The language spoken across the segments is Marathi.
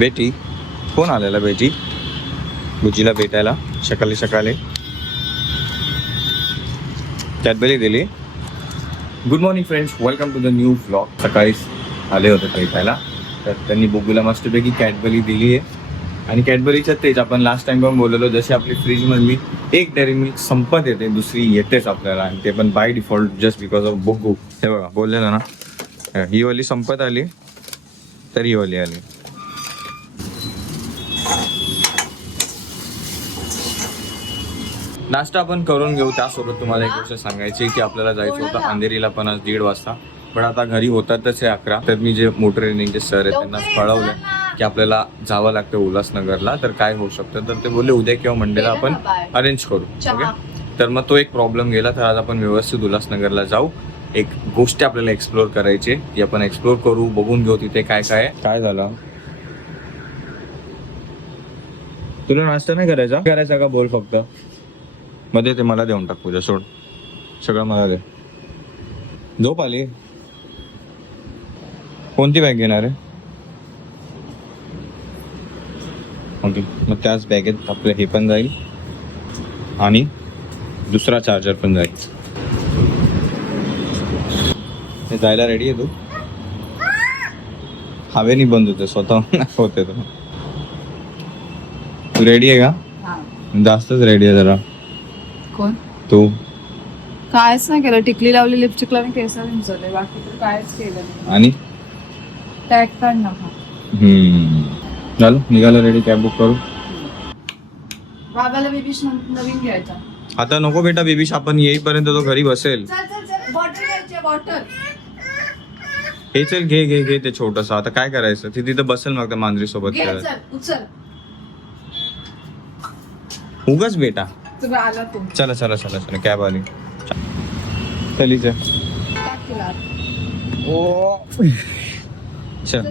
बेटी कोण आलेला बेटी बुजीला भेटायला सकाळी सकाळी. कॅडबरी दिली. Good morning friends welcome to the new blog सकाळीच आले होते भेटायला. तर त्यांनी बुगूला मस्तपैकी कॅडबरी दिली आहे. आणि कॅडबरीच्या तेच आपण लास्ट टाइम पण बोललेलो जशी आपली फ्रीजमधली एक डेअरी मिल्क संपत येते दुसरी येतेच आपल्याला. आणि ते पण by default just because of Buggu हे बघा बोललेलं ना? ही वाली संपत आली तर ही वाली आली. नाश्ता आपण करून घेऊ त्यासोबत तुम्हाला एक गोष्ट सांगायची की आपल्याला जायचं होतं अंधेरीला पण आज दीड वाजता. पण आता घरी होतातच आहे अकरा. तर मी जे मोटर ट्रेनिंगचे सर आहेत त्यांना कळवलं की आपल्याला जावं लागतं उल्हासनगरला. तर काय होऊ शकतं? तर ते बोलले उद्या किंवा मंडेला आपण अरेंज करू. ओके तर मग तो एक प्रॉब्लेम गेला. तर आज आपण व्यवस्थित उल्हासनगरला जाऊ. एक गोष्टी आपल्याला एक्सप्लोर करायची ती आपण एक्सप्लोर करू बघून घेऊ तिथे काय काय आहे. काय झालं? तुला नाश्ता नाही करायचा? करायचा का? बोल फक्त. मध्ये ते मला देऊन टाक पूजा सोड. सगळं मला दे. झोप आली? कोणती बॅग घेणार आहे? ओके मग त्याच बॅगेत आपलं हे पण जाईल. आणि दुसरा चार्जर पण जाईल. हे जायला रेडी आहे तू? हवेनी बंद होते स्वतः होते तो. तू रेडी आहे का? जास्तच रेडी आहे जरा. कोण? तू. कायच नाही केलं. टिकली लावली लिपस्टिक लावली केस विंचवले बाकी तर कायच केलं नाही. आणि? टॅग काढ हम्म. निघालं रेडी कॅब बुक करू. बाबाला बेबी नवीन घ्यायचा. आता नको बेटा बेबीश आपण येईपर्यंत तो घरी बसेल. चल चल चल. बॉटल घ्यायची बॉटल हे चल घे घे घे ते छोटस. आता काय करायचं? ती तिथं बसेल मग त्या मांजरी सोबत घे खेळत चल. उचल. उगाच बेटा. तुला आला तू चला चला चला चला कॅब आली चलीच टाक ओ। चल.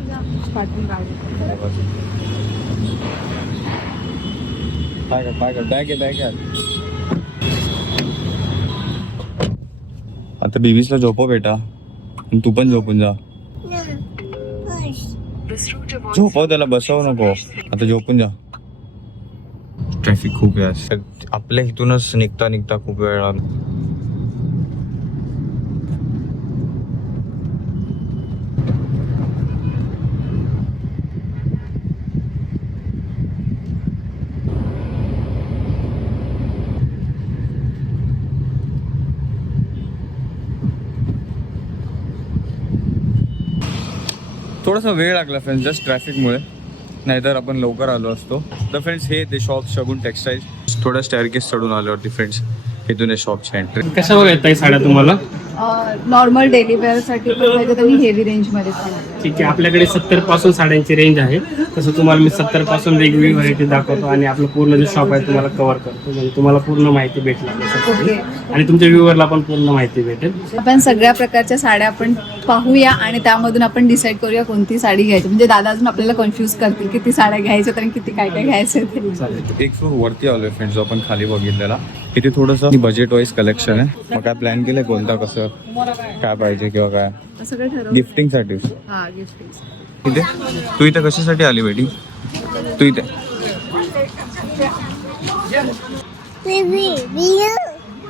काय कर काय कर बॅग आहे बॅग आहे आता बेबीसला झोपव बेटा। तू पण झोपून जा। झोपव त्याला बसव नको आता झोपून जा। ट्रॅफिक खूप आहे आज. आपल्या इथूनच निघता निघता खूप वेळ थोडासा वेळ लागला फ्रेंड्स जस्ट ट्रॅफिकमुळे नाहीतर आपण लवकर आलो असतो. तर फ्रेंड्स हे ते शॉप शगुन टेक्सटाईल थोडं स्टॅरकेस चढून आल्यावरती फ्रेंड्स इथून शॉपची एंट्री कशावर येत आहे साड्या तुम्हाला? नॉर्मल डेली वेअरसाठी पण पाहिजे आणि हेवी रेंजमध्ये पण. ठीक आहे आपल्याकडे सत्तरपासून साड्यांची रेंज आहे. तसं तुम्हाला मी सत्तरपासून वेगवेगळी व्हरायटी दाखवतो आणि आपलं पूर्ण जे शॉप आहे तुम्हाला कव्हर करतो. म्हणजे तुम्हाला पूर्ण माहिती. ओके. आणि तुमच्या व्ह्यूवरला पण पूर्ण माहिती भेटेल. आपण सगळ्या प्रकारच्या साड्या आपण पाहूया आणि त्यामधून आपण डिसाईड करूया कोणती साडी घ्यायची. म्हणजे दादा अजून आपल्याला कन्फ्युज करतील किती साड्या घ्यायच्या आणि किती काय काय घ्यायचं ते. चालेल. एक फ्लोर वरती आलोय फ्रेंड्स जो आपण खाली बघितलेला. इथे थोडंसं बजेट वाईज कलेक्शन आहे. मग काय प्लॅन केलंय कोणता कसं काय पाहिजे किंवा काय? सगळं ठरवलं गिफ्टिंगसाठी हा इथे? तू इथे कशासाठी आली बेटी? तू इथे.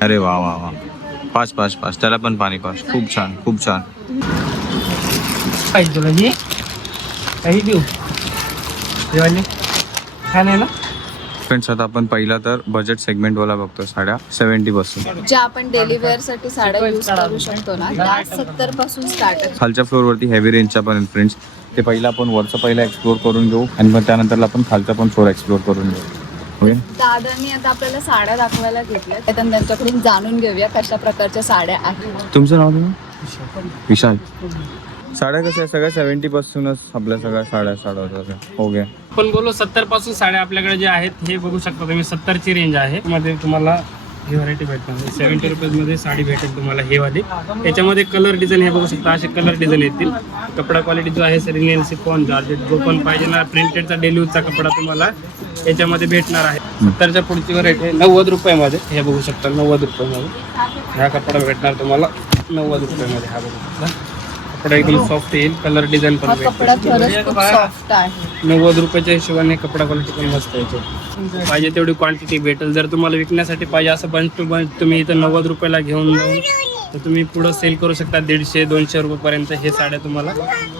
अरे वा वा वा. पाच पाच पाच. त्याला पण पाणी पाच खूप छान खूप छान. पाहिजे तुला ही? काही देऊ? देवाली? छान आहे ना? फ्रेंड्स आता आपण पहिला तर बजेट सेगमेंट वाला बघतो साड्या सेव्हन्टी पासून. ज्या आपण डेली वेअरसाठी साड्या यूज करू शकतो ना त्या सत्तरपासून स्टार्ट खालच्या फ्लोअरवरती हेवी रेंजच्या पण फ्रेंड्स ते पहिलं आपण वरचं पहिला एक्सप्लोर करून घेऊ आणि मग त्यानंतरला आपण खालचा पण फ्लोअर एक्सप्लोर करून घेऊ. दादांनी आता आपल्याला साड्या दाखवायला घेतल्या त्यांच्याकडून जाणून घेऊया कशा प्रकारच्या साड्या आहेत. तुमचं नाव विशाल. साड्या कशा सगळ्या सेव्हन्टी पासूनच आपल्या सगळ्या साड्या साड्या होतात ओके पण बोलू सत्तरपासून साड्या आपल्याकडे जे आहेत हे बघू शकता तुम्ही. सत्तरची रेंज आहे. मध्ये तुम्हाला ही व्हरायटी भेटणार सेव्हन्टी रुपीजमध्ये साडी भेटेल तुम्हाला हे वाली. त्याच्यामध्ये कलर डिझाईन हे बघू शकता. असे कलर डिझाईन येतील. कपडा क्वालिटी जो आहे रिनियन सिफॉन जॉर्जेट जो पण पाहिजे ना प्रिंटेडचा डेलीचा कपडा तुम्हाला याच्यामध्ये भेटणार आहे. सत्तरच्या पुढची व्हरायटी आहे. नव्वद रुपयामध्ये हे बघू शकता नव्वद रुपयामध्ये. हा कपडा भेटणार तुम्हाला नव्वद रुपयामध्ये हा बघू शकता. कपडा एकदम सॉफ्ट येईल. कलर डिझाईन हा पण कपडा सॉफ्ट आहे. नव्वद रुपयाच्या हिशोबाने कपडा क्वालिटी पण मस्त यायचे पाहिजे तेवढी क्वांटिटी भेटेल. जर तुम्हाला विकण्यासाठी पाहिजे असं बंच टू बंच तुम्ही इथं नव्वद रुपयाला घेऊन जाऊन तर तुम्ही पुढं सेल करू शकता दीडशे दोनशे रुपयेपर्यंत हे साड्या तुम्हाला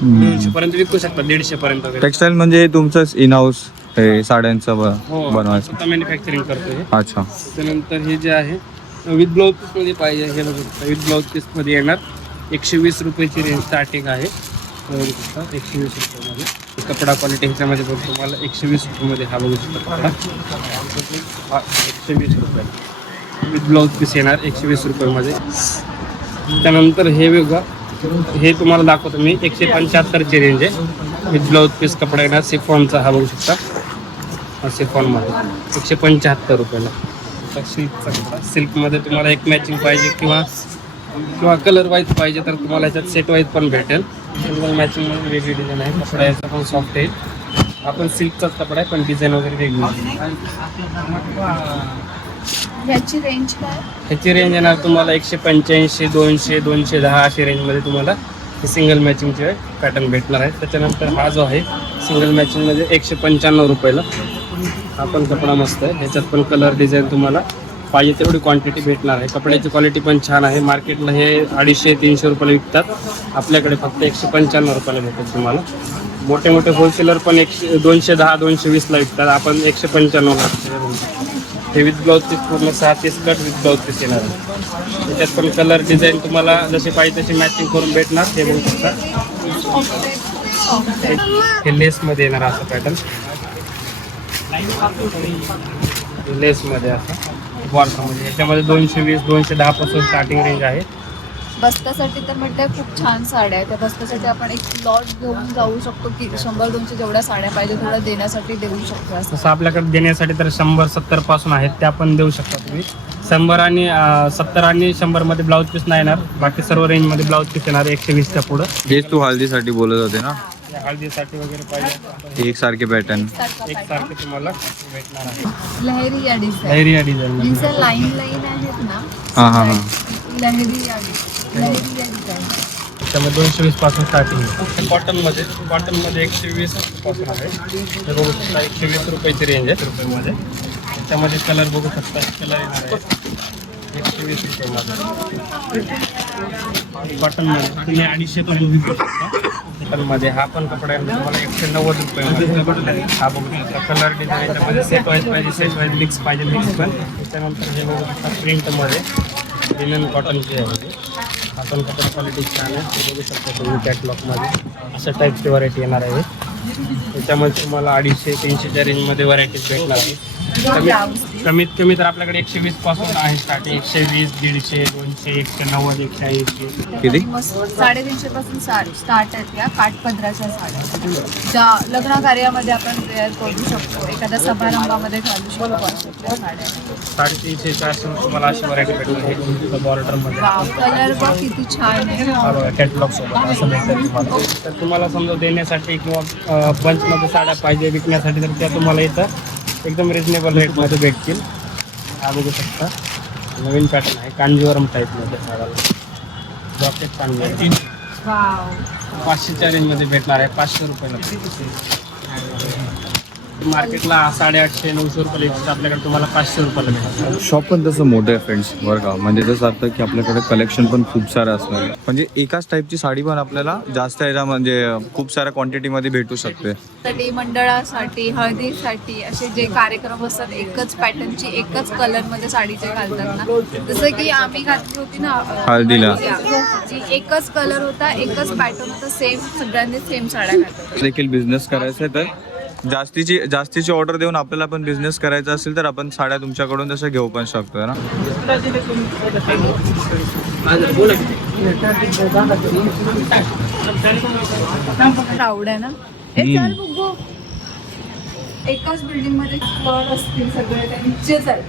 दोनशे पर्यंत विकू शकता. दीडशे पर्यंत वगैरे. टेक्सटाईल म्हणजे तुमचंच इन हाऊस हे साड्यांचं ब- हो बनवायचं. स्वतः मॅन्युफॅक्चरिंग करतो हे. अच्छा. त्यानंतर हे जे आहे विथ ब्लाऊज पीसमध्ये पाहिजे हे बघू शकता विथ ब्लाऊज पीसमध्ये येणार. एकशे वीस रुपयाची रेंज स्टार्टिंग आहे. एकशे वीस रुपयामध्ये. कपडा क्वालिटी ह्याच्यामध्ये बघ तुम्हाला एकशे वीस रुपयामध्ये हा बघू शकता कपडा हा एकशे वीस रुपये. विथ ब्लाऊज पीस येणार एकशे वीस रुपयामध्ये. त्यानंतर हे वेगळं हे तुम्हाला दाखवतो मी. एकशे पंच्याहत्तरची रेंज आहे. विथ ब्लाऊज पीस कपडा येणार सिफॉनचा हा बघू शकता. हा सिफॉनमध्ये एकशे पंच्याहत्तर रुपयाला. सिल्कचा कपडा. सिल्कमध्ये तुम्हाला एक मॅचिंग पाहिजे किंवा किंवा कलर वाईज पाहिजे तर तुम्हाला याच्यात सेट वाईज पण भेटेल. सिल्वर मॅचिंगमध्ये वेगळी डिझाईन आहे. कपडा याचा पण सॉफ्ट आहे. आपण सिल्कचाच कपडा आहे पण डिझाईन वगैरे वेगळी. ह्याची रेंज काय? ह्याची रेंज येणार तुम्हाला एकशे पंच्याऐंशी दोनशे दोनशे दहा अशी रेंजमध्ये तुम्हाला हे सिंगल मॅचिंगचे पॅटर्न भेटणार आहे. त्याच्यानंतर हा जो आहे सिंगल मॅचिंगमध्ये एकशे पंच्याण्णव रुपयाला हा पण कपडा मस्त आहे. ह्याच्यात पण कलर डिझाईन तुम्हाला पाहिजे तेवढी क्वांटिटी भेटणार आहे. कपड्याची क्वालिटी पण छान आहे. मार्केटला हे अडीचशे तीनशे रुपयाला विकतात. आपल्याकडे फक्त एकशे पंच्याण्णव रुपयाला भेटेल तुम्हाला. मोठे मोठे होलसेलर पण एकशे दोनशे दहा दोनशे वीसला विकतात. आपण एकशे पंच्याण्णवला हे विथ ब्लाऊज पीस पूर्ण सहा piece cut with blouse piece येणार आहे. त्याच्यात पण कलर डिझाईन तुम्हाला जसे पाहिजे तशी मॅचिंग करून भेटणार. ते बघू शकता. हे लेसमध्ये येणार असं पॅटर्न लेसमध्ये असं. बॉर्डरमध्ये याच्यामध्ये दोनशे वीस दोनशे दहापासून स्टार्टिंग रेंज आहे. बस्त्यासाठी तर म्हटलं खूप छान साड्या आहेत. त्या बस्त्यासाठी आपण एक लॉट घेऊन जाऊ शकतो की शंभर दोनशे जेवढ्या साड्या पाहिजे तेवढ्या देण्यासाठी देऊ शकतो असं. तसं आपल्याकडे देण्यासाठी तर शंभर सत्तरपासून आहेत. त्या पण देऊ शकता तुम्ही. शंभर आणि सत्तर आणि शंभरमध्ये ब्लाऊज पीस नाही येणार. बाकी सर्व रेंजमध्ये ब्लाऊज पीस येणार एकशे वीसच्या पुढं. हेच तू हल्दीसाठी बोलत होते ना. हळदीसाठी वगैरे पाहिजे. एक सारखे पॅटर्न एक सारखे तुम्हाला भेटणार आहे. लहेरी या डिझाईन लहरी या डिझाईन डिझाईन लाईन लाईन आहेत ना हाँ हाँ लहेरी या डिझाईन लहेरी या डिझाईन त्यामध्ये दोनशे वीस पासून स्टार्टिंग आहे. कॉटनमध्ये कॉटनमध्ये एकशे वीस पासून आहे. हे बघू शकता एकशे वीस रुपयाची रेंज आहे रुपयामध्ये. त्याच्यामध्ये कलर बघू शकता कलर येणार आहे. एकशे वीस रुपयामध्ये. कॉटनमध्ये तुम्ही अडीचशे पर्यंत विकू शकता. कॉटनमध्ये हा पण कपडा आहे म्हणजे तुम्हाला एकशे नव्वद रुपये हा बघू शकता कलर डिझाईन याच्यामध्ये सेट वाईज पाहिजे सेट वाईज मिक्स पाहिजे मिक्स पण. त्याच्यानंतर हे बघू शकता प्रिंटमध्ये लिनन कॉटनची आहे हा पण कपडा क्वालिटी छान आहे. ते बघू शकता तुम्ही कॅटलॉगमध्ये अशा टाईपची व्हरायटी येणार आहे. त्याच्यामध्ये तुम्हाला अडीचशे तीनशेच्या रेंजमध्ये व्हरायटीज भेटणार आहे. कमीत कमीत कमी तर आपल्याकडे एकशे वीसपासून आहे स्टार्टिंग एकशे वीस दीडशे दोनशे एकशे नव्वद एकशे ऐंशी. किती? साडेतीनशे पासून स्टार्ट आहेत या काठपदराच्या साड्या ज्या लग्न कार्यामध्ये आपण वेअर करू शकतो एखाद्या समारंभामध्ये घालू शकतो साड्या साडेतीनशे चारशे तुम्हाला अशी व्हरायटी भेटणार आहे. बॉर्डरमध्ये वाव कलर बघ किती छान आहे. बघा कॅटलॉग सोबत असं भेटतं तुम्हाला तर तुम्हाला समजा देण्यासाठी किंवा बंचमध्ये साड्या पाहिजे विकण्यासाठी तर त्या तुम्हाला इथं एकदम रिजनेबल रेटमध्ये भेटतील. हा बघू शकता. नवीन पॅटर्न आहे. कांजीवरम टाईपमध्ये साड्याला जॉकेट कांजीवरम. वाव पाचशेच्या रेंजमध्ये भेटणार आहे. पाचशे रुपयाला. मार्केटला साडेआठशे नऊशे विकतात आपल्याकडे तुम्हाला पाचशे रुपयाला भेटणार शॉप पण तसं मोठं आहे फ्रेंड्स बरं का म्हणजे जसं असतं की आपल्याकडे कलेक्शन पण खूप सारं असणार आहे. म्हणजे एकाच टाईपची साडी पण आपल्याला जास्त ह्याच्या म्हणजे खूप साऱ्या क्वांटिटीमध्ये भेटू शकते साठी मंडळासाठी हळदीसाठी असे जे कार्यक्रम असतात एकच पॅटर्नची एकच कलरमध्ये साडीचे घालतात ना जसं की आम्ही घातली होती ना अं, हळदीला. जी एकच कलर होता एकच पॅटर्न होता सेम सगळ्यांनी सेम साड्या घातल्या देखील बिझनेस करायचा आहे तर जास्तीची जास्तीची ऑर्डर देऊन आपल्याला पण बिझनेस करायचा असेल तर आपण साड्या तुमच्याकडून तसं घेऊ पण शकतो ना? आहे. एकाच बिल्डिंगमध्ये असतील सगळे त्यांचे चल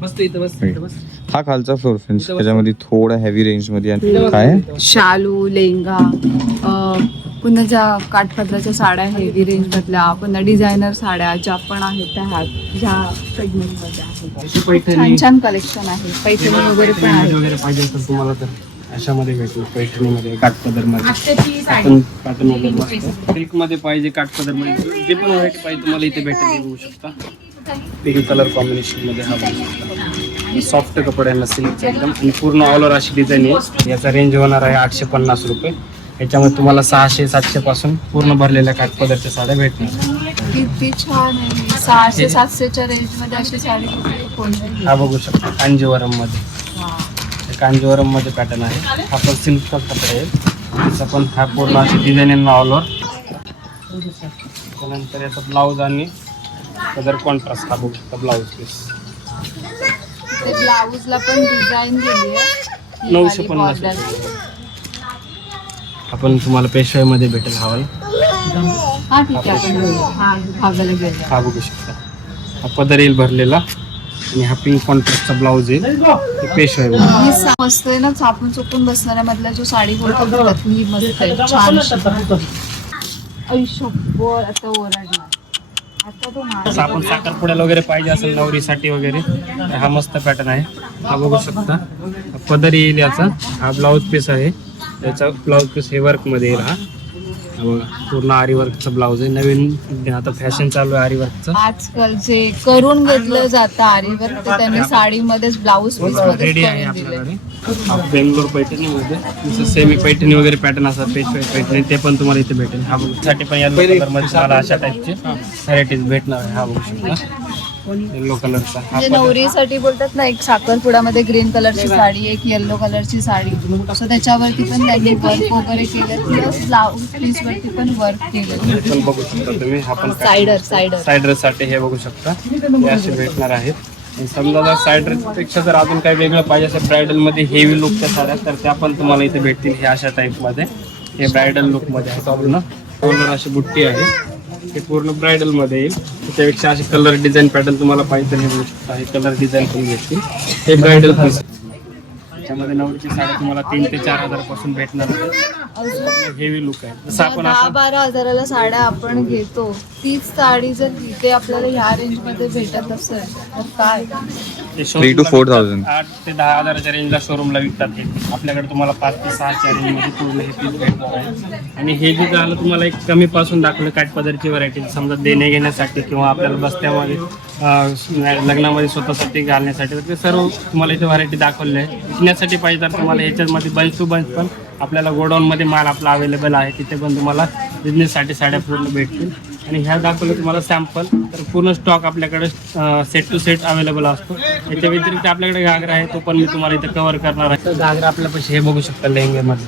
मस्त इथं बस इथं बस. हा खालचा फ्लोर फ्रेंड्स त्याच्यामध्ये थोडा हेवी रेंजमध्ये काय? शालू लेंगा पुन्हा ज्या काठपदराच्या साड्या हेवी रेंज मधल्या पुन्हा डिझायनर साड्या ज्या पण आहेत त्या ह्या- सेगमेंटमध्ये आहेत. छान छान कलेक्शन आहे. पैठणी वगैरे पण आहे वगैरे पाहिजे असेल तुम्हाला तर अशामध्ये भेटेल पैठणीमध्ये पॅटर्न वगैरे मस्त. सिल्कमध्ये पाहिजे काठपदरमध्ये. जे पण व्हरायटी पाहिजे तुम्हाला इथे भेटेल शकता. पिंक कलर कॉम्बिनेशनमध्ये हा शकता सॉफ्ट कपड्यांना सिल्क एकदम आणि पूर्ण ऑल ओव्हर अशी डिझाईन आहे. याचा रेंज होणार आहे आठशे पन्नास रुपये. याच्यामध्ये तुम्हाला सहाशे सातशे पासून पूर्ण भरलेल्या काठपदरच्या साड्या भेटणार. किती छान आहे. सहाशे सातशेच्या रेंजमध्ये अशी साडी? हा बघू शकता. कांजीवरममध्ये वा. कांजीवरममध्ये पॅटर्न आहे. हा पण सिल्कचा कपडा आहे. त्याचा पण हा पूर्ण अशी डिझाईन ऑल ओव्हर त्यानंतर याचा ब्लाऊज आणि कलर कॉन्ट्रास्ट हा बघू शकता ब्लाऊज पीस ते ब्लाऊजला पण डिझाईन दिली आहे. नऊशे पन्नास. आपण तुम्हाला पेशवाईमध्ये भेटेल हवाल हा ठीक आहे आपण. हा हा बघू शकता. हा पदर येईल भरलेला आणि हा पिंक कॉन्ट्रास्टचा ब्लाऊज आहे. ते पेशवाईमध्ये ही सा- मस्त आहे ना चापून चुकून बसणाऱ्या मधला जो साडी बोलतो ही मस्त आहे. छान आयुष्यभर आता ओरडला आता आपण साखरपुड्याला वगैरे पाहिजे असेल नवरीसाठी वगैरे हा मस्त पॅटर्न आहे. हा बघू शकता. पदर येईल याचा. हा ब्लाऊज पीस आहे. याचा ब्लाऊज पीस हे वर्कमध्ये येईल हा. बघा पूर्ण आरी वर्कचा ब्लाऊज आहे. नवीन आता फॅशन चालू आहे आरी वर्कचं आजकाल जे करून घेतलं जातं आरीवर ते त्यांनी साडीमध्येच ब्लाऊज पीस मध्येच रेडी आहे आपल्याकडे. हा बेंगलोर पैठणीमध्ये जसं सेमी पैठणी वगैरे पॅटर्न असतात पेशवाई पैठणी ते पण तुम्हाला इथे भेटेल. हा बघू. साठी पण कलरमध्ये तुम्हाला अशा टाईपचे व्हरायटीज भेटणार आहे. हा बघू शकता. येलो कलरचा हा म्हणजे नवरीसाठी बोलतात ना एक साखरपुड्यामध्ये ग्रीन कलरची साडी एक येल्लो कलरची साडी. सो त्याच्यावरती पण त्यांनी वर्क वगैरे केलं प्लस ब्लाऊज पीस वरती पण वर्क केलं. हे बघू शकता तुम्ही हा पण सायडर सायडर सायडरसाठी हे बघू शकता. हे असे भेटणार आहेत. समजा जर सायडरपेक्षा जर अजून काही वेगळं पाहिजे असेल ब्रायडलमध्ये हेवी लुकच्या साड्या तर त्या पण तुम्हाला इथे भेटतील हे अशा टाईपमध्ये. हे ब्रायडल लुकमध्ये पूर्ण. अशी बुट्टी आहे. हे पूर्ण ब्रायडलमध्ये येईल. त्याच्यापेक्षा असे कलर डिझाईन पॅटर्न तुम्हाला पाहिजे तर हे बघू शकता. हे कलर डिझाईन पण भेटतील. हे ब्रायडल पीस त्याच्यामध्ये नवरीची साडी तुम्हाला तीन ते चार हजारपासून भेटणार. हेवी लुक आहे. जसं आपण दहा आता बारा हजाराला साड्या आपण घेतो. तीच साडी जर तिथे आपल्याला ह्या रेंजमध्ये भेटत असेल तर काय? Three to four thousand. आठ ते दहा हजाराच्या रेंजला शोरूमला विकतात हे आपल्याकडे तुम्हाला पाच ते सहाच्या रेंजमध्ये पूर्ण हे पीस भेटणार आहे. आणि हे जे झालं तुम्हाला एक कमी पासून दाखवलं काठपदरची व्हरायटी समजा देणे घेण्यासाठी किंवा आपल्याला बस्त्यामध्ये लग्नामध्ये स्वतःसाठी घालण्यासाठी तर ते सर्व तुम्हाला इथे व्हरायटी दाखवली आहे. विकण्यासाठी पाहिजे तर तुम्हाला ह्याच्यामध्ये बंच टू बंच पण आपल्याला गोडाऊनमध्ये माल आपला अवेलेबल आहे. तिथे पण तुम्हाला बिझनेससाठी साड्या पूर्ण भेटतील. आणि ह्या दाखवलं तुम्हाला सॅम्पल तर पूर्ण स्टॉक आपल्याकडे सेट टू सेट अवेलेबल असतो. याच्या व्यतिरिक्त आपल्याकडे घागरा आहे तो पण मी तुम्हाला इथे कव्हर करणार आहे. तर घागरा आपल्यापाशी हे बघू शकता लेहंग्यामध्ये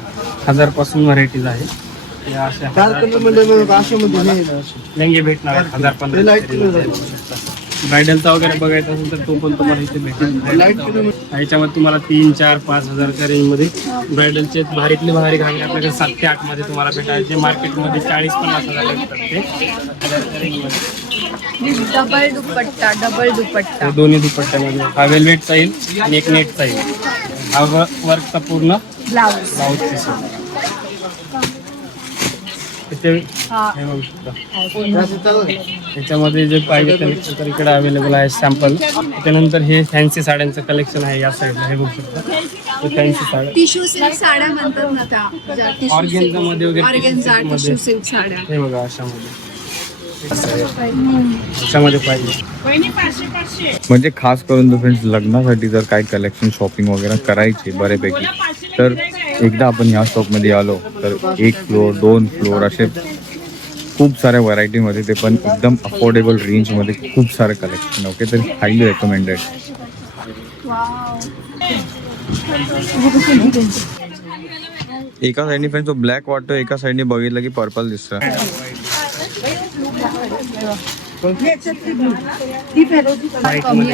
हजारपासून व्हरायटीज आहे. असे हजार- लेहंगे भेटणार हजार पंधरा ब्रायडलचा वगैरे बघायचा असेल तर तो पण तुम्हाला इथे भेटेल. ह्याच्यामध्ये तुम्हाला तीन चार पाच हजारच्या रेंजमध्ये ब्रायडलचे भारीतले भारी घागरे आपल्याकडे सात ते आठमध्ये तुम्हाला भेटायचे जे मार्केटमध्ये चाळीस पन्नास हजार डबल दुपट्टा डबल दुपट्टा. हे दोन्ही दुपट्ट्यामध्ये. हा वेल्वेटचा येईल आणि एक नेटचा येईल. हा वर्कचा पूर्ण ब्लाऊज ब्लाऊज हा. हे बघू शकता. त्याच्यामध्ये जे पाहिजे कलेक्शन तर इकडे अवेलेबल आहे सॅम्पल त्याच्यानंतर हे फॅन्सी साड्यांचं कलेक्शन आहे या साईडला हे बघू शकता. हे फॅन्सी साड्या. सिल्क म्हणतात ना त्या. वगैरे हे बघा अशामध्ये. अशामध्ये पाहिजे. म्हणजे खास करून फ्रेंड्स लग्नासाठी जर काही कलेक्शन शॉपिंग वगैरे करायची बऱ्यापैकी तर एकदा आपण ह्या शॉपमध्ये आलो तर एक फ्लोअर दोन फ्लोअर असे खूप साऱ्या व्हरायटीमध्ये ते पण एकदम अफोर्डेबल रेंजमध्ये खूप सारं कलेक्शन ओके तर हायली रेकमेंडेड एका साईडने फ्रेंड्स तो ब्लॅक वाटतो एका साईडने बघितलं की पर्पल दिसतं कमी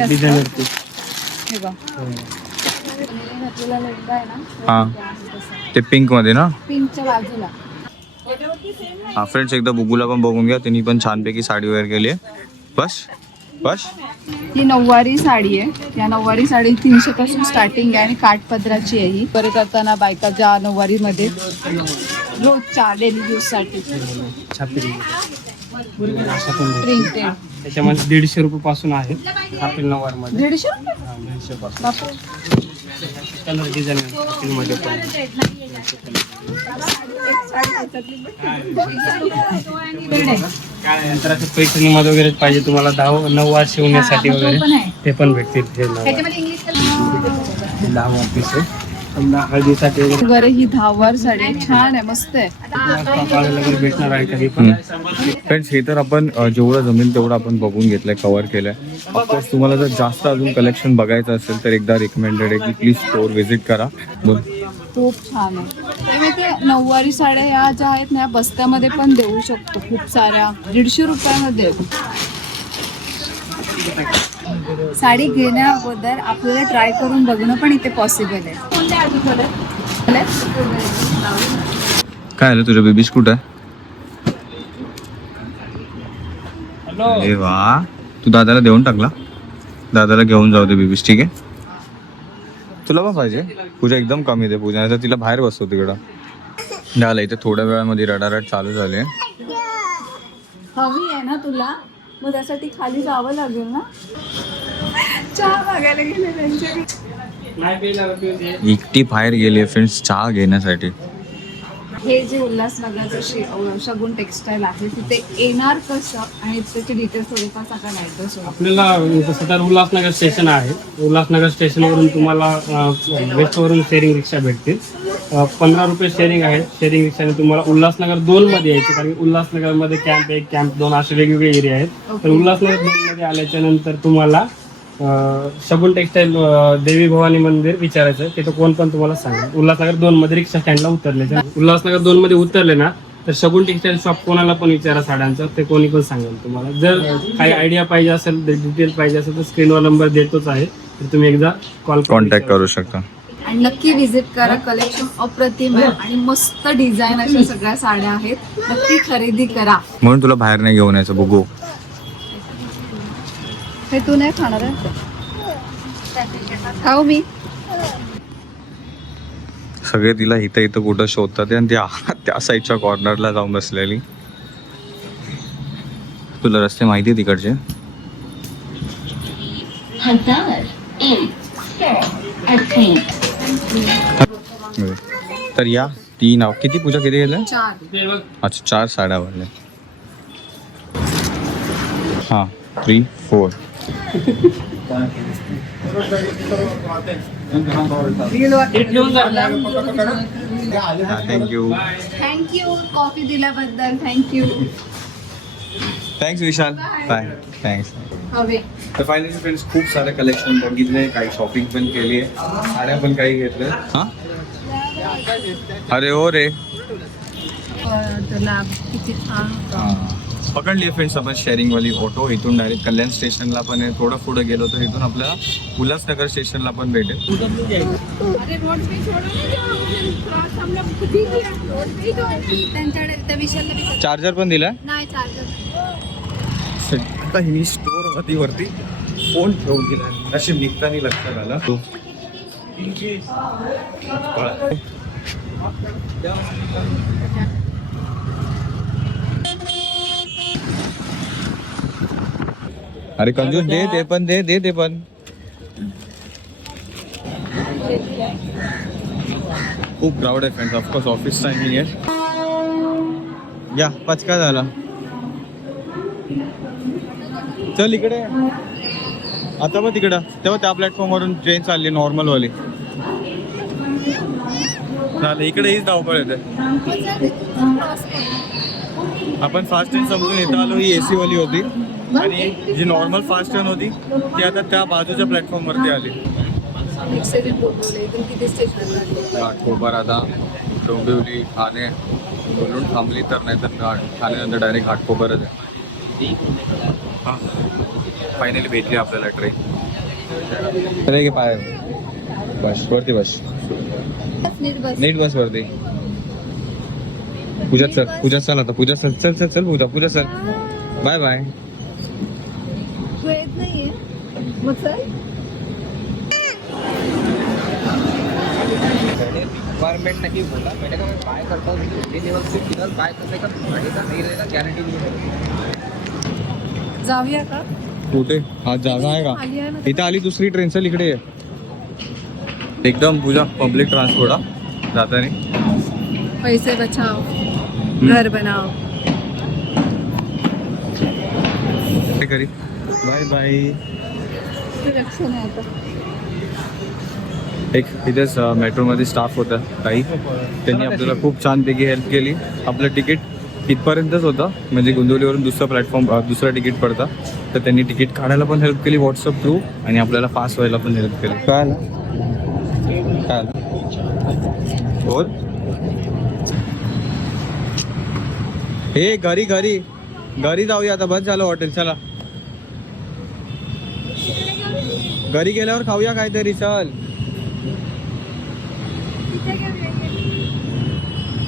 घातलेला लेहंगा आहे ना हां. ते पिंकमध्ये ना? पिंकच्या बाजूला. हा फ्रेंड्स एकदा बुबूला पण बघून घ्या. त्यांनी पण छानपैकी साडी वेअर केली आहे. बस बस. ही नऊवारी साडी आहे. या नऊवारी साडी तीनशे पासून स्टार्टिंग आहे आणि काठपदराची आहे ही. बरे करताना बायका ज्या नऊवारी मध्ये रोजच्या डेली यूजसाठी. छापी अशा पण भेटतील. प्रिंटेड त्याच्यामध्ये दीडशे रुपये पासून आहे मध्ये दीडशे रुपये? दीडशे पासून. बापरे. कलर डिझाईन मध्ये पण. काय नंतर असं पैठणी मध्ये वगैरे पाहिजे तुम्हाला दहा नऊवार शिवण्यासाठी वगैरे ते पण भेटतील. दहा पीस आहे. समजा हळदीसाठी वगैरे. बरं ही दहावार साडी. छान आहे मस्त आहे. तुम्हाला वगैरे भेटणार आहे कधी पण. फ्रेंड्स हे तर आपण अ, जेवढं जमेल तेवढं आपण बघून घेतलंय कव्हर केलंय. ऑफकोर्स तुम्हाला जर जास्त अजून कलेक्शन बघायचं असेल तर एकदा रिकमेंडेड आहे की प्लीज स्टोर व्हिजिट करा. बोल. खूप छान आहे. ते नऊवारी साड्या या ज्या आहेत ना या बस्त्यामध्ये पण देऊ शकतो. खूप साऱ्या दीडशे रुपयामध्ये. साडी घेण्या अगोदर आपल्याला ट्राय करून बघणं पण इथे पॉसिबल आहे. काय आलं तुझ्या बेबीज कुठं? आहे हॅलो. अरे वा. तू दादाला देऊन टाकला. दादाला घेऊन जाऊ दे बेबीज ठीक आहे? तुला पण पाहिजे. पूजा एकदम कमी दे. पूजा नाही तर तिला बाहेर बसतो तिकडं. झालं इथे थोड्या वेळामध्ये रडारड चालू झाले. हवी आहे ना तुला? मग त्यासाठी खाली जावं लागेल ना? चहा मागायला गेले दे. एकटी बाहेर गेली फ्रेंड्स चहा घेण्यासाठी. हे जे उल्हासनगरचं शगुन टेक्सटाईल आहे तिथे येणार कसं? आणि त्याचे डिटेल्स थोडेफार सांगा आपल्याला तर उल्हासनगर स्टेशन आहे. उल्हासनगर स्टेशनवरून तुम्हाला वेस्टवरून शेअरिंग रिक्षा भेटतील. पंधरा रुपये शेअरिंग आहे. शेअरिंग रिक्षाने तुम्हाला उल्हासनगर दोन मध्ये यायचे कारण की उल्हासनगरमध्ये कॅम्प एक कॅम्प दोन असे वेगवेगळे एरिया आहेत. तर उल्हासनगर दोन मध्ये आल्याच्यानंतर तुम्हाला शगुन टेक्सटाईल देवी भवानी मंदिर विचारायचं. तिथं कोण पण तुम्हाला सांगेल. उल्हासनगर दोन मध्ये रिक्षा स्टँडला उतरले. उल्हासनगर दोन मध्ये उतरले ना तर शगुन टेक्सटाईल शॉप कोणाला पण विचारा साड्यांचं. ते कोणी पण सांगेल तुम्हाला. जर काही आयडिया पाहिजे असेल डिटेल पाहिजे असेल तर स्क्रीनवर नंबर देतोच आहे. तर तुम्ही एकदा कॉल कॉन्टॅक्ट करू शकता. आणि नक्की विजिट करा. कलेक्शन अप्रतिम आहे आणि मस्त डिझाईन अशा सगळ्या साड्या आहेत. नक्की खरेदी करा. म्हणून तुला बाहेर नाही घेऊन यायचं. बघू. हे तू नाही खाणार आहे खाऊ मी. सगळे तिला इथं इथं कुठं शोधतात आणि त्या त्या साईडच्या कॉर्नरला जाऊन बसलेली. तुला रस्ते माहिती आहे तिकडचे. तर या तीन नाव किती पूजा किती गेल्या चार. अच्छा चार साड्या आवडल्या हां three four thank you thank you coffee दिल्याबद्दल thank you thanks Vishal bye thanks हवे तर फायनली फ्रेंड्स खूप सारे कलेक्शन बघितले काही शॉपिंग पण केली आहे साड्या पण काही घेतल्या हाँ? अरे हो रे। तुला किती पकडली फ्रेंड्स आपण शेअरिंग वाली ऑटो इथून डायरेक्ट कल्याण स्टेशनला पण आहे. थोडं पुढे गेलो तर इथून आपल्याला उल्हासनगर स्टेशनला पण भेटेल. अरे रोड पे त्यांच्याकडे त्या विशालला विचार. चार्जर पण दिला नाही चार्जर आता ही स्टोर वरती वरती फोन ठेवून दिला अशी निघताना लक्षात आला. तो. अरे कंजूस दे ते पण दे दे ते पण. खूप क्राऊड आहे फ्रेंड्स ऑफकोर्स ऑफिस टायमिंग आहे. या पचका झाला. चल इकडे. आता मग तिकडं. तेव्हा त्या प्लॅटफॉर्मवरून ट्रेन चालली नॉर्मल वाली. झालं इकडे हीच धावपळ येते. आपण फास्ट ट्रेन समजून इथं आलो ही एसी वाली होती. आणि जी नॉर्मल फास्ट ट्रेन होती ती आता त्या बाजूच्या प्लॅटफॉर्म वरती आली. घाटकोपर आता डोंबिवली ठाणे बोलून थांबली तर नाही तर घाट. ठाण्यानंतर डायरेक्ट घाटकोपरच आहे. हां. फायनली भेटली आपल्याला ट्रेन अरे की पाय. बस वरती बस. नीट बस. नीट बस वरती. पूजा चल पूजा चल आता. पूजा चल चल चल चल पूजा पूजा चल बाय बाय तू येत नाहीये. मग चल. रिक्वायरमेंट नहीं बोला. मैंने कहा मैं बाय करता हूँ लेकिन लेवल से फिलहाल बाय करने का नहीं रहेगा गारंटी नहीं है जाऊया का? कुठे? हा जागा आहे का. इथं आली दुसरी ट्रेन चल इकडे एकदम पूजा पब्लिक ट्रान्सपोर्ट हा. जाताना. पैसे बचाव घर बनाव. काय करी. Bye bye. एक इथेच मेट्रोमध्ये स्टाफ होता काही त्यांनी आपल्याला खूप छानपैकी हेल्प केली. आपलं तिकीट इथपर्यंतच होतं. म्हणजे गोंदिवलीवरून दुसरं प्लॅटफॉर्म दुसरं तिकीट पडतं. तर त्यांनी तिकीट काढायला पण हेल्प केली व्हॉट्सअप थ्रू आणि आपल्याला पास व्हायला पण हेल्प केली. काय आलं बोल. हे घरी घरी. घरी जाऊया आता. बस झालं हॉटेल चला. घरी गेल्यावर खाऊया काहीतरी चल.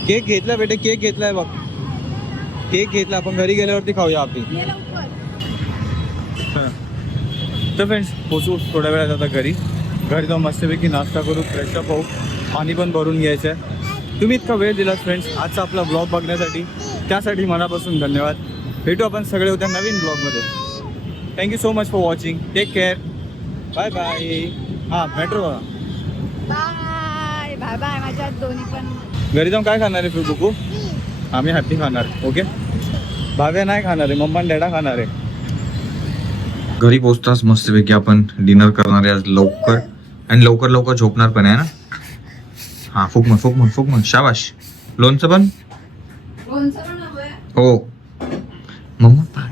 केक घेतला बेटे केक घेतलाय बघ. केक घेतला आपण घरी गेल्यावरती खाऊया आपण. तर फ्रेंड्स पोचू थोड्या वेळात आता घरी. घरी जाऊन मस्तपैकी नाश्ता करू फ्रेशअप होऊ. पाणी पण भरून घ्यायचं आहे तुम्ही इतका वेळ दिलात फ्रेंड्स आजचा आपला ब्लॉग बघण्यासाठी. त्यासाठी मनापासून धन्यवाद. भेटू आपण सगळे उद्या नवीन ब्लॉगमध्ये thank you so much for watching take care bye bye हां मेट्रो बाय बाय बाय माझ्या दोन्ही पण. घरी जाऊन काय खाणार आहे फिर बुकू? आम्ही हॅपी खाणार ओके? भाव्या नाही खाणार आहे मम्मा डॅडा खाणार आहे. घरी पोचताच मस्तपैकी आपण डिनर करणार आहे आज लवकर. आणि लवकर लवकर झोपणार पण आहे ना? हा फुक मग फुक मग फुक मग शाबाश लोणचं पण हो मम्मा पाय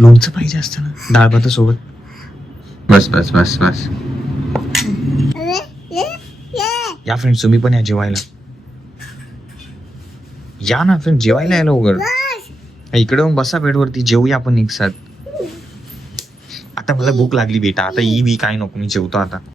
लोणचं पाहिजे असतं ना? डाळ भातासोबत बस बस बस बस. या फ्रेंड्स तुम्ही पण या जेवायला. या ना फ्रेंड जेवायला यायला उघड इकडे येऊन बसा बेडवरती जेवूया आपण एक साथ. आता मला भूक लागली बेटा आता ई बी काय नको मी जेवतो आता.